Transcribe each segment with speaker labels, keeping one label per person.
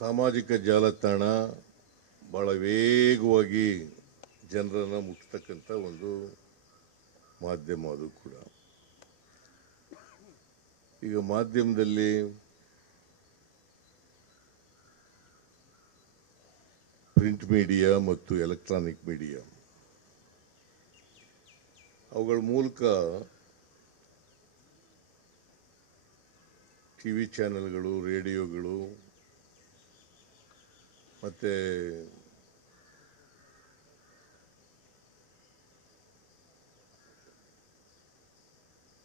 Speaker 1: ಸಾಮಾಜಿಕ ಜಾಲತಾಣ ಭಾಳ ವೇಗವಾಗಿ ಜನರನ್ನು ಮುಟ್ಟತಕ್ಕಂಥ ಒಂದು ಮಾಧ್ಯಮ ಅದು ಕೂಡ. ಈಗ ಮಾಧ್ಯಮದಲ್ಲಿ ಪ್ರಿಂಟ್ ಮೀಡಿಯಾ ಮತ್ತು ಎಲೆಕ್ಟ್ರಾನಿಕ್ ಮೀಡಿಯಾ, ಅವುಗಳ ಮೂಲಕ ಟಿ ವಿ ಚಾನೆಲ್ಗಳು, ರೇಡಿಯೋಗಳು ಮತ್ತು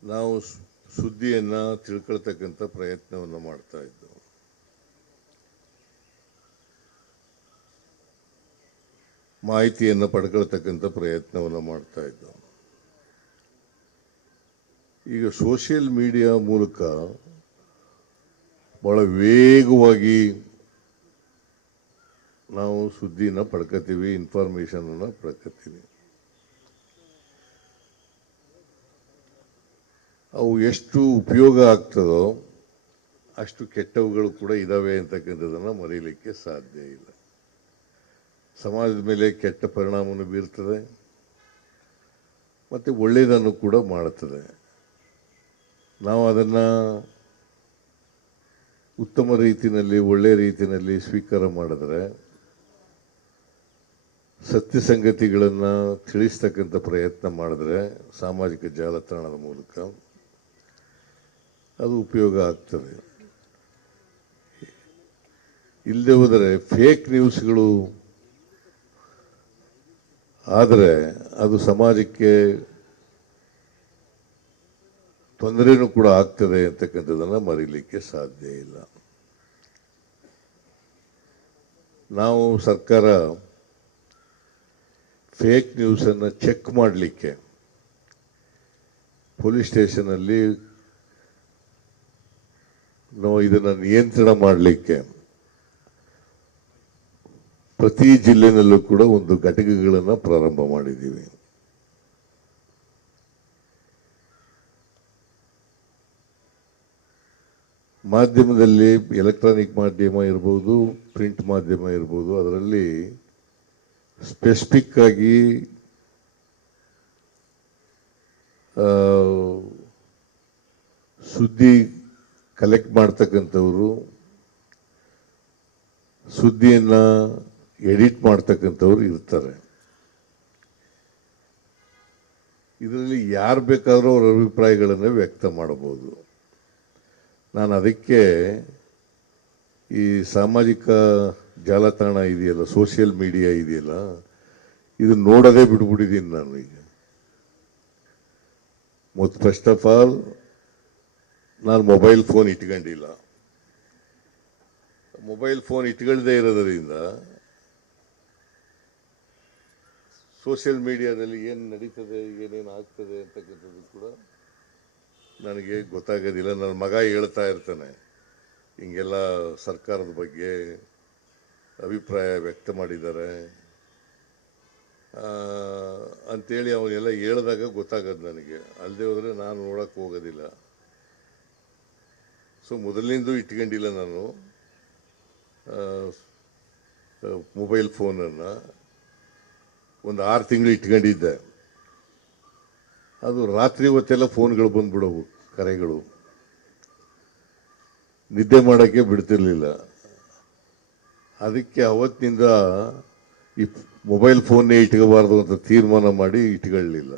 Speaker 1: ನಾವು ಸುದ್ದಿಯನ್ನು ತಿಳ್ಕೊಳ್ತಕ್ಕಂಥ ಪ್ರಯತ್ನವನ್ನು ಮಾಡ್ತಾ ಇದ್ದೆವು. ಮಾಹಿತಿಯನ್ನು ಪಡ್ಕೊಳ್ತಕ್ಕಂಥ ಪ್ರಯತ್ನವನ್ನು ಮಾಡ್ತಾ ಇದ್ದೆವು. ಈಗ ಸೋಷಿಯಲ್ ಮೀಡಿಯಾ ಮೂಲಕ ಭಾಳ ವೇಗವಾಗಿ ನಾವು ಸುದ್ದಿನ ಪಡ್ಕೋತೀವಿ ಇನ್ಫಾರ್ಮೇಷನನ್ನು ಪಡ್ಕೋತೀವಿ. ಅವು ಎಷ್ಟು ಉಪಯೋಗ ಆಗ್ತದೋ ಅಷ್ಟು ಕೆಟ್ಟವುಗಳು ಕೂಡ ಇದ್ದಾವೆ ಅಂತಕ್ಕಂಥದ್ದನ್ನು ಮರೀಲಿಕ್ಕೆ ಸಾಧ್ಯ ಇಲ್ಲ. ಸಮಾಜದ ಮೇಲೆ ಕೆಟ್ಟ ಪರಿಣಾಮವನ್ನು ಬೀರ್ತದೆ, ಮತ್ತು ಒಳ್ಳೆಯದನ್ನು ಕೂಡ ಮಾಡುತ್ತದೆ. ನಾವು ಅದನ್ನು ಉತ್ತಮ ರೀತಿಯಲ್ಲಿ ಒಳ್ಳೆಯ ರೀತಿಯಲ್ಲಿ ಸ್ವೀಕಾರ ಮಾಡಿದ್ರೆ ಸತ್ಯ ಸಂಗತಿಗಳನ್ನು ತಿಳಿಸ್ತಕ್ಕಂಥ ಪ್ರಯತ್ನ ಮಾಡಿದ್ರೆ ಸಾಮಾಜಿಕ ಜಾಲತಾಣದ ಮೂಲಕ ಅದು ಉಪಯೋಗ ಆಗ್ತದೆ. ಇಲ್ಲದೆ ಹೋದರೆ ಫೇಕ್ ನ್ಯೂಸ್ಗಳು ಆದರೆ ಅದು ಸಮಾಜಕ್ಕೆ ತೊಂದರೆನೂ ಕೂಡ ಆಗ್ತದೆ ಅಂತಕ್ಕಂಥದ್ದನ್ನು ಮರೀಲಿಕ್ಕೆ ಸಾಧ್ಯ ಇಲ್ಲ. ನಾವು ಸರ್ಕಾರ ಫೇಕ್ ನ್ಯೂಸನ್ನು ಚೆಕ್ ಮಾಡಲಿಕ್ಕೆ ಪೊಲೀಸ್ ಸ್ಟೇಷನಲ್ಲಿ ನಾವು ಇದನ್ನು ನಿಯಂತ್ರಣ ಮಾಡಲಿಕ್ಕೆ ಪ್ರತಿ ಜಿಲ್ಲೆನಲ್ಲೂ ಕೂಡ ಒಂದು ಘಟಕಗಳನ್ನು ಪ್ರಾರಂಭ ಮಾಡಿದ್ದೀವಿ. ಮಾಧ್ಯಮದಲ್ಲಿ ಎಲೆಕ್ಟ್ರಾನಿಕ್ ಮಾಧ್ಯಮ ಇರ್ಬೋದು ಪ್ರಿಂಟ್ ಮಾಧ್ಯಮ ಇರ್ಬೋದು, ಅದರಲ್ಲಿ ಸ್ಪೆಸಿಫಿಕ್ ಆಗಿ ಸುದ್ದಿ ಕಲೆಕ್ಟ್ ಮಾಡ್ತಕ್ಕಂಥವ್ರು, ಸುದ್ದಿಯನ್ನು ಎಡಿಟ್ ಮಾಡ್ತಕ್ಕಂಥವ್ರು ಇರ್ತಾರೆ. ಇದರಲ್ಲಿ ಯಾರು ಬೇಕಾದರೂ ಅವ್ರ ಅಭಿಪ್ರಾಯಗಳನ್ನು ವ್ಯಕ್ತ ಮಾಡಬಹುದು ನಾನು ಅದಕ್ಕೆ ಈ ಸಾಮಾಜಿಕ ಜಾಲತಾಣ ಇದೆಯಲ್ಲ ಸೋಷಿಯಲ್ ಮೀಡಿಯಾ ಇದೆಯಲ್ಲ, ಇದು ನೋಡೋದೇ ಬಿಟ್ಬಿಟ್ಟಿದ್ದೀನಿ ನಾನು ಈಗ. ಮತ್ತು ಫಸ್ಟ್ ಆಫ್ ಆಲ್ ನಾನು ಮೊಬೈಲ್ ಫೋನ್ ಇಟ್ಕೊಂಡಿಲ್ಲ. ಮೊಬೈಲ್ ಫೋನ್ ಇಟ್ಕೊಳ್ದೇ ಇರೋದರಿಂದ ಸೋಷಿಯಲ್ ಮೀಡಿಯಾದಲ್ಲಿ ಏನು ನಡೀತದೆ, ಏನೇನು ಆಗ್ತದೆ ಅಂತಕ್ಕಂಥದ್ದು ಕೂಡ ನನಗೆ ಗೊತ್ತಾಗೋದಿಲ್ಲ. ನನ್ನ ಮಗ ಹೇಳ್ತಾ ಇರ್ತಾನೆ, ಹಿಂಗೆಲ್ಲ ಸರ್ಕಾರದ ಬಗ್ಗೆ ಅಭಿಪ್ರಾಯ ವ್ಯಕ್ತ ಮಾಡಿದ್ದಾರೆ. ಅಂಥೇಳಿ ಅಂತೇಳಿ ಅವನೆಲ್ಲ ಹೇಳಿದಾಗ ಗೊತ್ತಾಗದು ನನಗೆ. ಅಲ್ಲದೆ ಹೋದರೆ ನಾನು ನೋಡೋಕ್ಕೆ ಹೋಗೋದಿಲ್ಲ. ಸೊ ಮೊದಲಿನಿಂದ ಇಟ್ಕೊಂಡಿಲ್ಲ ನಾನು. ಮೊಬೈಲ್ ಫೋನನ್ನು ಒಂದು ಆರು ತಿಂಗಳು ಇಟ್ಕೊಂಡಿದ್ದೆ. ಅದು ರಾತ್ರಿ ಹೊತ್ತೆಲ್ಲ ಫೋನ್ಗಳು ಬಂದ್ಬಿಡೋವು ಕರೆಗಳು. ನಿದ್ದೆ ಮಾಡೋಕ್ಕೆ ಬಿಡ್ತಿರ್ಲಿಲ್ಲ. ಅದಕ್ಕೆ ಅವತ್ತಿನಿಂದ ಈ ಮೊಬೈಲ್ ಫೋನ್ನೇ ಇಟ್ಕೋಬಾರ್ದು ಅಂತ ತೀರ್ಮಾನ ಮಾಡಿ ಇಟ್ಕೊಳ್ಳಲಿಲ್ಲ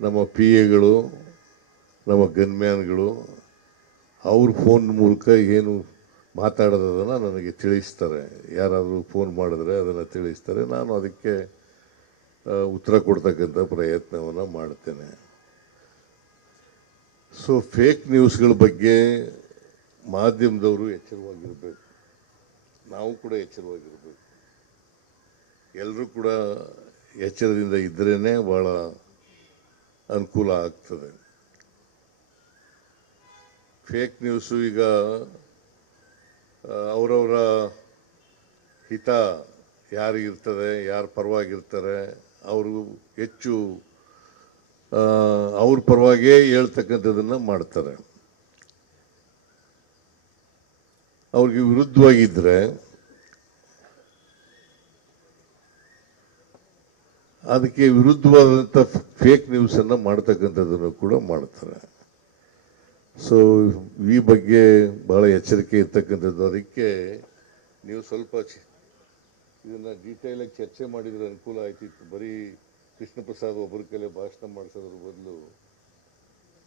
Speaker 1: ನಮ್ಮ ಪಿ ಎಗಳು, ನಮ್ಮ ಗನ್ಮ್ಯಾನ್ಗಳು, ಅವ್ರ ಫೋನ್ ಮೂಲಕ ಏನು ಮಾತಾಡೋದನ್ನು ನನಗೆ ತಿಳಿಸ್ತಾರೆ. ಯಾರಾದರೂ ಫೋನ್ ಮಾಡಿದ್ರೆ ಅದನ್ನು ತಿಳಿಸ್ತಾರೆ. ನಾನು ಅದಕ್ಕೆ ಉತ್ತರ ಕೊಡ್ತಕ್ಕಂಥ ಪ್ರಯತ್ನವನ್ನು ಮಾಡ್ತೇನೆ. ಸೊ ಫೇಕ್ ನ್ಯೂಸ್ಗಳ ಬಗ್ಗೆ ಮಾಧ್ಯಮದವರು ಎಚ್ಚರವಾಗಿರಬೇಕು. ನಾವು ಕೂಡ ಎಚ್ಚರವಾಗಿರಬೇಕು. ಎಲ್ಲರೂ ಕೂಡ ಎಚ್ಚರದಿಂದ ಇದ್ರೇ ಭಾಳ ಅನುಕೂಲ ಆಗ್ತದೆ. ಫೇಕ್ ನ್ಯೂಸು ಈಗ ಅವರವರ ಹಿತ ಯಾರಿಗಿರ್ತದೆ, ಯಾರು ಪರವಾಗಿರ್ತಾರೆ ಅವರು ಹೆಚ್ಚು ಅವ್ರ ಪರವಾಗಿಯೇ ಹೇಳ್ತಕ್ಕಂಥದ್ದನ್ನು ಮಾಡ್ತಾರೆ. ಅವ್ರಿಗೆ ವಿರುದ್ಧವಾಗಿದ್ದರೆ ಅದಕ್ಕೆ ವಿರುದ್ಧವಾದಂಥ ಫೇಕ್ ನ್ಯೂಸನ್ನು ಮಾಡ್ತಕ್ಕಂಥದ್ದನ್ನು ಕೂಡ ಮಾಡ್ತಾರೆ. ಸೊ ಈ ಬಗ್ಗೆ ಬಹಳ ಎಚ್ಚರಿಕೆ ಇರ್ತಕ್ಕಂಥದ್ದು. ಅದಕ್ಕೆ ನೀವು ಸ್ವಲ್ಪ ಇದನ್ನ ಡೀಟೇಲ್ ಆಗಿ ಚರ್ಚೆ ಮಾಡಿದ್ರೆ ಅನುಕೂಲ ಆಯ್ತಿತ್ತು. ಬರೀ ಕೃಷ್ಣ ಪ್ರಸಾದ್ ಒಬ್ಬರ ಕೈಲೇ ಭಾಷಣ ಮಾಡಿಸೋದ್ರ ಬದಲು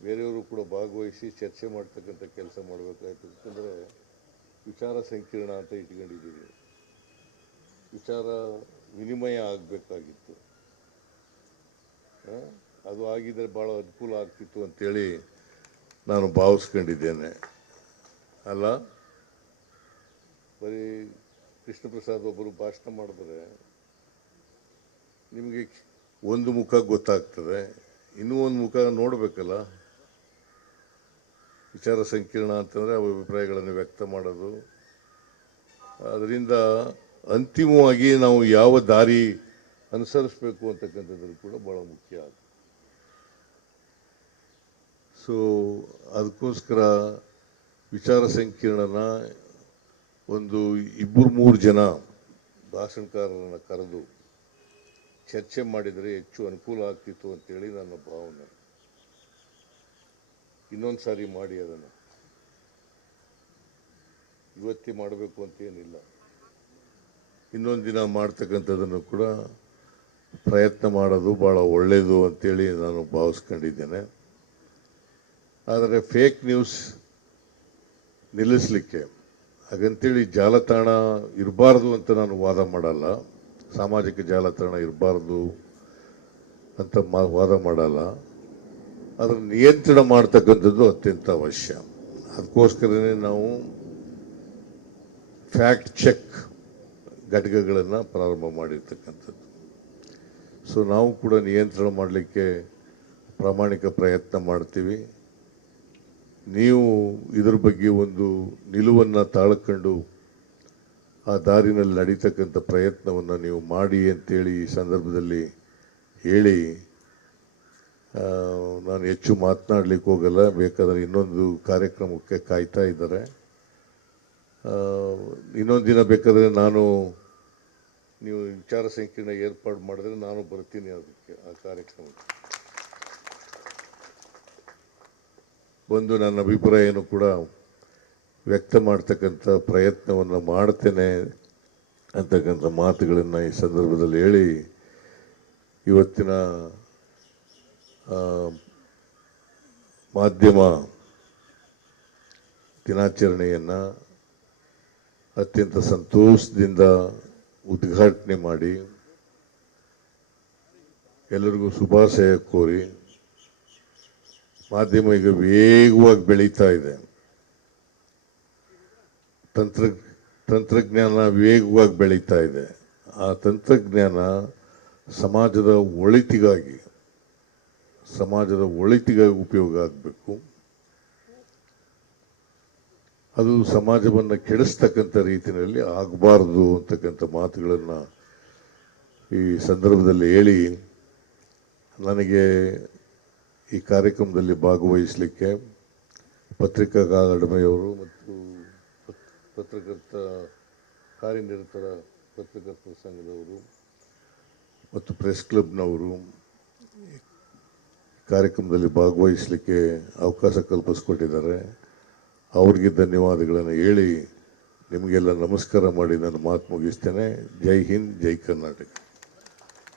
Speaker 1: ಬೇರೆಯವರು ಕೂಡ ಭಾಗವಹಿಸಿ ಚರ್ಚೆ ಮಾಡ್ತಕ್ಕಂಥ ಕೆಲಸ ಮಾಡಬೇಕಾಯ್ತು ಯಾಕಂದರೆ ವಿಚಾರ ಸಂಕಿರಣ ಅಂತ ಇಟ್ಕೊಂಡಿದ್ದೀವಿ. ವಿಚಾರ ವಿನಿಮಯ ಆಗಬೇಕಾಗಿತ್ತು. ಅದು ಆಗಿದ್ದರೆ ಭಾಳ ಅನುಕೂಲ ಆಗ್ತಿತ್ತು ಅಂತೇಳಿ ನಾನು ಭಾವಿಸ್ಕೊಂಡಿದ್ದೇನೆ. ಅಲ್ಲ? ಬರೀ ಕೃಷ್ಣ ಪ್ರಸಾದ್ ಒಬ್ಬರು ಭಾಷಣ ಮಾಡಿದ್ರೆ ನಿಮಗೆ ಒಂದು ಮುಖ ಗೊತ್ತಾಗ್ತದೆ, ಇನ್ನೂ ಒಂದು ಮುಖ ನೋಡಬೇಕಲ್ಲ? ವಿಚಾರ ಸಂಕಿರಣ ಅಂತಂದರೆ ಅವರ ಅಭಿಪ್ರಾಯಗಳನ್ನು ವ್ಯಕ್ತ ಮಾಡೋದು. ಅದರಿಂದ ಅಂತಿಮವಾಗಿ ನಾವು ಯಾವ ದಾರಿ ಅನುಸರಿಸಬೇಕು ಅಂತಕ್ಕಂಥದ್ದು ಕೂಡ ಭಾಳ ಮುಖ್ಯ ಅದು. ಸೊ ಅದಕ್ಕೋಸ್ಕರ ವಿಚಾರ ಸಂಕಿರಣನ ಒಂದು ಇಬ್ಬರು ಮೂರು ಜನ ಭಾಷಣಕಾರರನ್ನು ಕರೆದು ಚರ್ಚೆ ಮಾಡಿದರೆ ಹೆಚ್ಚು ಅನುಕೂಲ ಆಗ್ತಿತ್ತು ಅಂತೇಳಿ ನನ್ನ ಭಾವನೆ. ಇನ್ನೊಂದು ಸಾರಿ ಮಾಡಿ ಅದನ್ನು. ಇವತ್ತೇ ಮಾಡಬೇಕು ಅಂತೇನಿಲ್ಲ ಇನ್ನೊಂದು ದಿನ ಮಾಡ್ತಕ್ಕಂಥದ್ದನ್ನು ಕೂಡ ಪ್ರಯತ್ನ ಮಾಡೋದು ಭಾಳ ಒಳ್ಳೆಯದು ಅಂತೇಳಿ ನಾನು ಭಾವಿಸ್ಕೊಂಡಿದ್ದೇನೆ. ಆದರೆ ಫೇಕ್ ನ್ಯೂಸ್ ನಿಲ್ಲಿಸಲಿಕ್ಕೆ ಹಾಗಂತೇಳಿ ಜಾಲತಾಣ ಇರಬಾರ್ದು ಅಂತ ನಾನು ವಾದ ಮಾಡಲ್ಲ. ಸಾಮಾಜಿಕ ಜಾಲತಾಣ ಇರಬಾರ್ದು ಅಂತ ಮಾ, ವಾದ ಮಾಡಲ್ಲ. ಅದರ ನಿಯಂತ್ರಣ ಮಾಡ್ತಕ್ಕಂಥದ್ದು ಅತ್ಯಂತ ಅವಶ್ಯ. ಅದಕ್ಕೋಸ್ಕರನೇ ನಾವು ಫ್ಯಾಕ್ಟ್ ಚೆಕ್ ಘಟಕಗಳನ್ನು ಪ್ರಾರಂಭ ಮಾಡಿರ್ತಕ್ಕಂಥದ್ದು. ಸೊ, ನಾವು ಕೂಡ ನಿಯಂತ್ರಣ ಮಾಡಲಿಕ್ಕೆ ಪ್ರಾಮಾಣಿಕ ಪ್ರಯತ್ನ ಮಾಡ್ತೀವಿ. ನೀವು ಇದ್ರ ಬಗ್ಗೆ ಒಂದು ನಿಲುವನ್ನು ತಾಳ್ಕೊಂಡು ಆ ದಾರಿನಲ್ಲಿ ನಡೀತಕ್ಕಂಥ ಪ್ರಯತ್ನವನ್ನು ನೀವು ಮಾಡಿ ಅಂತೇಳಿ ಈ ಸಂದರ್ಭದಲ್ಲಿ ಹೇಳಿ ನಾನು ಹೆಚ್ಚು ಮಾತನಾಡಲಿಕ್ಕೆ ಹೋಗಲ್ಲ. ಬೇಕಾದರೆ ಇನ್ನೊಂದು ಕಾರ್ಯಕ್ರಮಕ್ಕೆ ಕಾಯ್ತಾ ಇದ್ದಾರೆ. ಇನ್ನೊಂದು ದಿನ ಬೇಕಾದರೆ ನಾನು ನೀವು ವಿಚಾರ ಸಂಕಿರಣ ಏರ್ಪಾಡು ಮಾಡಿದ್ರೆ ನಾನು ಬರ್ತೀನಿ ಅದಕ್ಕೆ ಆ ಕಾರ್ಯಕ್ರಮಕ್ಕೆ. ಬಂದು ನನ್ನ ಅಭಿಪ್ರಾಯನೂ ಕೂಡ ವ್ಯಕ್ತ ಮಾಡ್ತಕ್ಕಂಥ ಪ್ರಯತ್ನವನ್ನು ಮಾಡ್ತೇನೆ ಅಂತಕ್ಕಂಥ ಮಾತುಗಳನ್ನು ಈ ಸಂದರ್ಭದಲ್ಲಿ ಹೇಳಿ ಇವತ್ತಿನ ಮಾಧ್ಯಮ ದಿನಾಚರಣೆಯನ್ನು ಅತ್ಯಂತ ಸಂತೋಷದಿಂದ ಉದ್ಘಾಟನೆ ಮಾಡಿ ಎಲ್ಲರಿಗೂ ಶುಭಾಶಯ ಕೋರಿ ಮಾಧ್ಯಮ ಈಗ ವೇಗವಾಗಿ ಬೆಳೀತಾ ಇದೆ. ತಂತ್ರ, ತಂತ್ರಜ್ಞಾನ ವೇಗವಾಗಿ ಬೆಳೀತಾ ಇದೆ. ಆ ತಂತ್ರಜ್ಞಾನ ಸಮಾಜದ ಒಳಿತಿಗಾಗಿ ಸಮಾಜದ ಒಳಿತಿಗಾಗಿ ಉಪಯೋಗ ಆಗಬೇಕು. ಅದು ಸಮಾಜವನ್ನು ಕೆಡಿಸ್ತಕ್ಕಂಥ ರೀತಿಯಲ್ಲಿ ಆಗಬಾರ್ದು ಅಂತಕ್ಕಂಥ ಮಾತುಗಳನ್ನು ಈ ಸಂದರ್ಭದಲ್ಲಿ ಹೇಳಿ ನನಗೆ ಈ ಕಾರ್ಯಕ್ರಮದಲ್ಲಿ ಭಾಗವಹಿಸಲಿಕ್ಕೆ ಪತ್ರಿಕಾ ಕಾಗಡಮೆಯವರು ಮತ್ತು ಪತ್- ಪತ್ರಕರ್ತ ಕಾರ್ಯನಿರತರ ಪತ್ರಕರ್ತರ ಸಂಘದವರು ಮತ್ತು ಪ್ರೆಸ್ ಕ್ಲಬ್ನವರು ಕಾರ್ಯಕ್ರಮದಲ್ಲಿ ಭಾಗವಹಿಸಲಿಕ್ಕೆ ಅವಕಾಶ ಕಲ್ಪಿಸ್ಕೊಟ್ಟಿದ್ದಾರೆ. ಅವ್ರಿಗೆ ಧನ್ಯವಾದಗಳನ್ನು ಹೇಳಿ ನಿಮಗೆಲ್ಲ ನಮಸ್ಕಾರ ಮಾಡಿ ನಾನು ಮಾತು ಮುಗಿಸ್ತೇನೆ. ಜೈ ಹಿಂದ್, ಜೈ ಕರ್ನಾಟಕ.